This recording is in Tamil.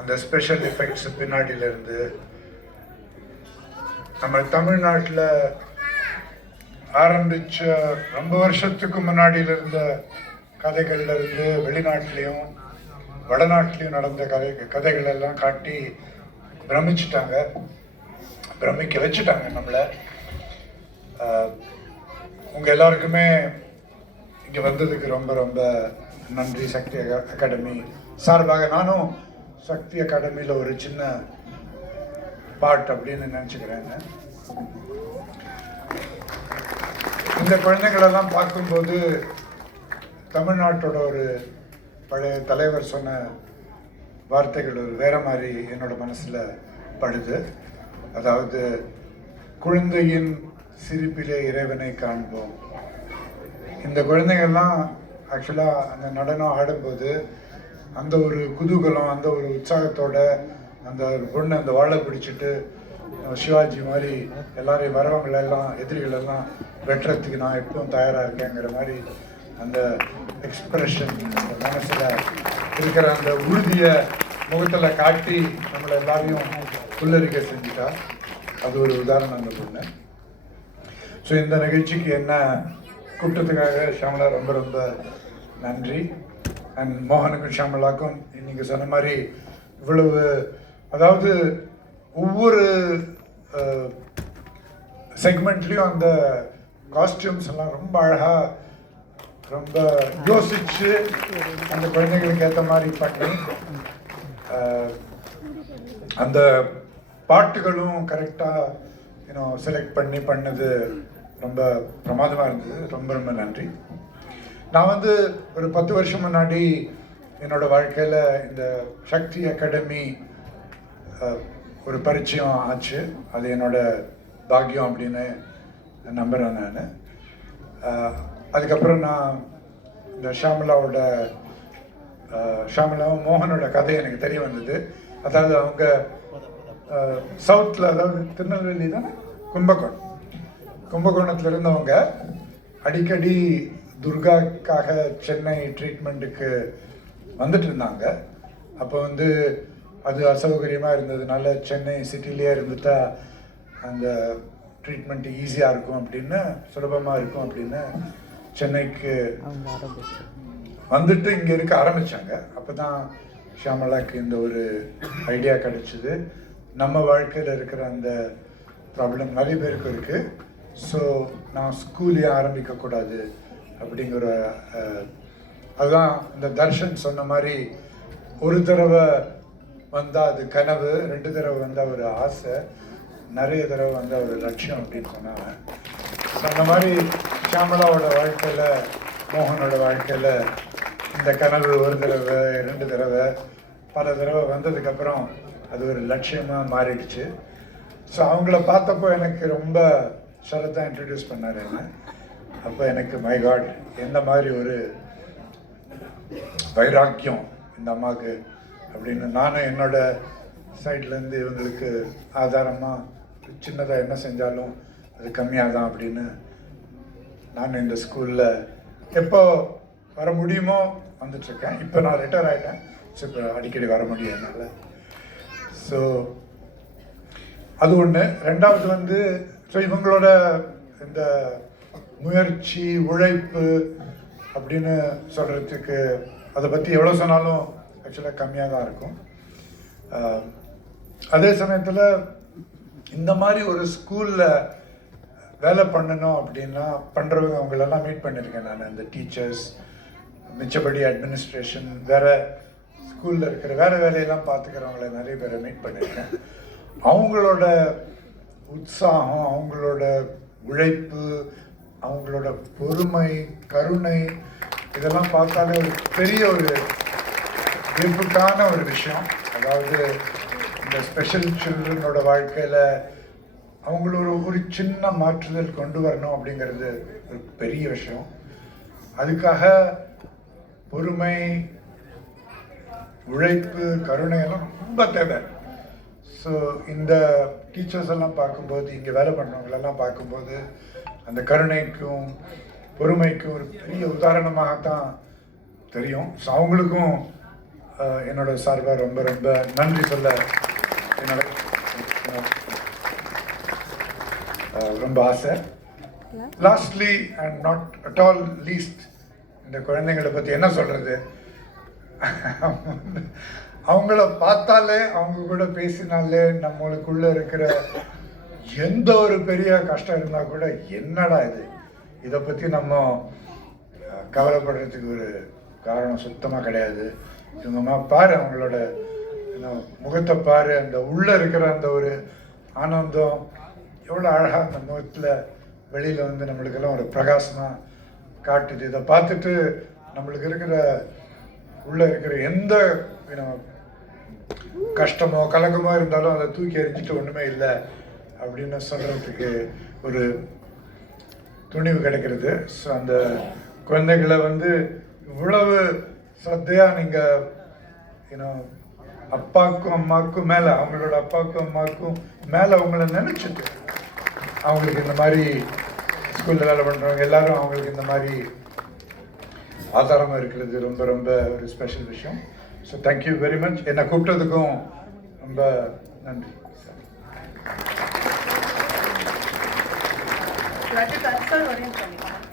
அந்த ஸ்பெஷல் எஃபெக்ட்ஸ் பின்னாடியிலேருந்து நம்ம தமிழ்நாட்டில் ஆரம்பித்த ரொம்ப வருஷத்துக்கு முன்னாடியில் இருந்த கதைகள்லேருந்து வெளிநாட்டிலையும் வடநாட்டிலையும் நடந்த கதைகள் எல்லாம் காட்டி பிரமிச்சிட்டாங்க, பிரமிக்க வச்சுட்டாங்க நம்மளை. உங்கள் எல்லாருக்குமே இங்கே வந்ததுக்கு ரொம்ப ரொம்ப நன்றி. சக்தி அகாடமி சார்பாக நானும் சக்தி அகாடமியில் ஒரு சின்ன பார்ட் அப்படின்னு நினச்சிக்கிறேங்க. இந்த குழந்தைங்களெல்லாம் பார்க்கும்போது தமிழ்நாட்டோட ஒரு பழைய தலைவர் சொன்ன வார்த்தைகள் ஒரு வேற மாதிரி என்னோட மனசில் படுது. அதாவது, குழந்தையின் சிரிப்பிலே இறைவனை காண்போம். இந்த குழந்தைங்கள்லாம் ஆக்சுவலாக அந்த நடனம் ஆடும்போது அந்த ஒரு குதூகலம், அந்த ஒரு உற்சாகத்தோட அந்த ஒரு பொண்ணு அந்த வாழை பிடிச்சிட்டு சிவாஜி மாதிரி எல்லாரையும் வரவங்களெல்லாம் எதிரிகளெல்லாம் வெட்டுறதுக்கு நான் எப்பவும் தயாராக இருக்கேங்கிற மாதிரி அந்த எக்ஸ்பிரஷன் மனசில் இருக்கிற அந்த உறுதியை முகத்தில் காட்டி நம்மளை எல்லாரையும் புல்லரிக்க செஞ்சுட்டா. அது ஒரு உதாரணம் அந்த பொண்ணு. ஸோ இந்த நிகழ்ச்சிக்கு என்ன கூட்டத்துக்காக ஷாமலா ரொம்ப ரொம்ப நன்றி. அண்ட் மோகனுக்கும் ஷாமலாக்கும் நீங்கள் சொன்ன மாதிரி இவ்வளவு, அதாவது ஒவ்வொரு செக்மெண்ட்லேயும் அந்த காஸ்டியூம்ஸ் எல்லாம் ரொம்ப அழகாக, ரொம்ப யோசிச்சு அந்த குழந்தைங்களுக்கு ஏற்ற மாதிரி பண்ணி, அந்த பாட்டுகளும் கரெக்டாக செலக்ட் பண்ணது ரொம்ப பிரமாதமாக இருந்தது. ரொம்ப ரொம்ப நன்றி. நான் ஒரு 10 வருஷம் முன்னாடி என்னோட வாழ்க்கையில் இந்த சக்தி அகாடமி ஒரு பரிச்சயம் ஆச்சு. அது என்னோட பாக்கியம் அப்படின்னு நம்புகிறேன் நான். அதுக்கப்புறம் நான் இந்த ஷாமலாவும் மோகனோட கதை எனக்கு தெரிய வந்தது. அதாவது அவங்க சவுத்தில், அதாவது திருநெல்வேலி தானே, கும்பகோணத்தில் இருந்தவங்க அடிக்கடி துர்காக்காக சென்னை ட்ரீட்மெண்ட்டுக்கு வந்துட்டு இருந்தாங்க. அப்போ அது அசௌகரியமாக இருந்ததுனால சென்னை சிட்டிலேயே இருந்துட்டா அந்த ட்ரீட்மெண்ட் ஈஸியாக இருக்கும் அப்படின்னு, சுலபமாக இருக்கும் அப்படின்னு சென்னைக்கு வந்துட்டு இங்கே இருக்க ஆரம்பித்தாங்க. அப்போ தான் ஷியாமலாக்கு இந்த ஒரு ஐடியா கிடச்சிது. நம்ம வாழ்க்கையில் இருக்கிற அந்த ப்ராப்ளம் நிறைய பேருக்கு இருக்குது. ஸோ நான் ஸ்கூலே ஆரம்பிக்கக்கூடாது அப்படிங்கிற, அதுதான் இந்த தர்ஷன் சொன்ன மாதிரி, ஒரு தடவை வந்தால் அது கனவு, 2 தடவை வந்தால் ஒரு ஆசை, நிறைய தடவை வந்தால் ஒரு லட்சியம் அப்படின்னு சொன்னாங்க. அந்த மாதிரி ஷியாமலாவோட வாழ்க்கையில், மோகனோட வாழ்க்கையில் இந்த கனவு ஒரு தடவை, 2 தடவை, பல தடவை வந்ததுக்கப்புறம் அது ஒரு லட்சியமாக மாறிடுச்சு. ஸோ அவங்கள பார்த்தப்போ எனக்கு ரொம்ப ஷரத்தான் இன்ட்ரடியூஸ் பண்ணார் என்ன. அப்போ எனக்கு மை காட், எந்த மாதிரி ஒரு வைராக்கியம் இந்த அம்மாவுக்கு அப்படின்னு நானும் என்னோட சைட்லேருந்து இவங்களுக்கு ஆதாரமாக சின்னதாக என்ன செஞ்சாலும் அது கம்மியாக தான் அப்படின்னு நான் இந்த ஸ்கூலில் எப்போ வர முடியுமோ வந்துட்டுருக்கேன். இப்போ நான் ரிட்டையர் ஆகிட்டேன். ஸோ இப்போ அடிக்கடி வர முடியும் என்னால். ஸோ அது ஒன்று. ரெண்டாவது ஸோ இவங்களோட இந்த முயற்சி, உழைப்பு அப்படின்னு சொல்கிறதுக்கு அதை பற்றி எவ்வளோ சொன்னாலும் ஆக்சுவலாக கம்மியாக தான் இருக்கும். அதே சமயத்தில் இந்த மாதிரி ஒரு ஸ்கூலில் வேலை பண்ணணும் அப்படின்னா பண்ணுறவங்க அவங்களெல்லாம் மீட் பண்ணியிருக்கேன் நான். இந்த டீச்சர்ஸ், மிச்சபடி அட்மினிஸ்ட்ரேஷன், வேறு ஸ்கூலில் இருக்கிற வேறு வேலையெல்லாம் பார்த்துக்கிறவங்கள நிறைய பேரை மீட் பண்ணியிருக்கேன். அவங்களோட உற்சாகம், அவங்களோட உழைப்பு, அவங்களோட பொறுமை, கருணை, இதெல்லாம் பார்த்தாலே ஒரு பெரிய ஒரு விருப்புக்கான ஒரு விஷயம். அதாவது இந்த ஸ்பெஷல் சில்ட்ரனோட வாழ்க்கையில் அவங்கள ஒரு சின்ன மாற்றுதல் கொண்டு வரணும் அப்படிங்கிறது ஒரு பெரிய விஷயம். அதுக்காக பொறுமை, உழைப்பு, கருணை எல்லாம் ரொம்ப தேவை. ஸோ இந்த டீச்சர்ஸ் எல்லாம் பார்க்கும்போது, இங்கே வேலை பண்ணுறவங்களெல்லாம் பார்க்கும்போது அந்த கருணைக்கும் பொறுமைக்கும் ஒரு பெரிய உதாரணமாகத்தான் தெரியும். ஸோ அவங்களுக்கும் என்னோட சார்பாக ரொம்ப ரொம்ப நன்றி சொல்ல என்னோட ரொம்ப ஆசை. Lastly and not at all least, இந்த குழந்தைங்களை பற்றி என்ன சொல்கிறது, அவங்கள பார்த்தாலே அவங்க கூட பேசினாலே நம்மளுக்குள்ளே இருக்கிற எந்த ஒரு பெரிய கஷ்டம் இருந்தால் கூட என்னடா இது, இதை பற்றி நம்ம கவலைப்படுறதுக்கு ஒரு காரணம் சுத்தமாக கிடையாது. இவங்கம்மா பாரு, அவங்களோட முகத்தை பாரு, அந்த உள்ளே இருக்கிற அந்த ஒரு ஆனந்தம் எவ்வளோ அழகாக அந்த முகத்தில் வெளியில் வந்து நம்மளுக்கெல்லாம் ஒரு பிரகாசமாக காட்டுது. இதை பார்த்துட்டு நம்மளுக்கு இருக்கிற உள்ளே இருக்கிற எந்த கஷ்டமோ கலக்கமோ இருந்தாலும் அதை தூக்கி எறிஞ்சிட்டு ஒன்றுமே இல்லை அப்படின்னு சொல்கிறதுக்கு ஒரு துணிவு கிடைக்கிறது. ஸோ அந்த குழந்தைகளை வந்து இவ்வளவு சத்தையாக நீங்கள் அப்பாவுக்கும் அம்மாவுக்கும் மேலே, அவங்களோட அப்பாவுக்கும் அம்மாவுக்கும் மேலே அவங்கள நினச்சிட்டு அவங்களுக்கு இந்த மாதிரி ஸ்கூலில் வேலை பண்ணுறவங்க எல்லாரும் அவங்களுக்கு இந்த மாதிரி ஆதாரமாக இருக்கிறது ரொம்ப ரொம்ப ஒரு ஸ்பெஷல் விஷயம். So thank you very much. என்னை கூப்பிட்டதுக்கும் ரொம்ப நன்றி. Rajat, that's all.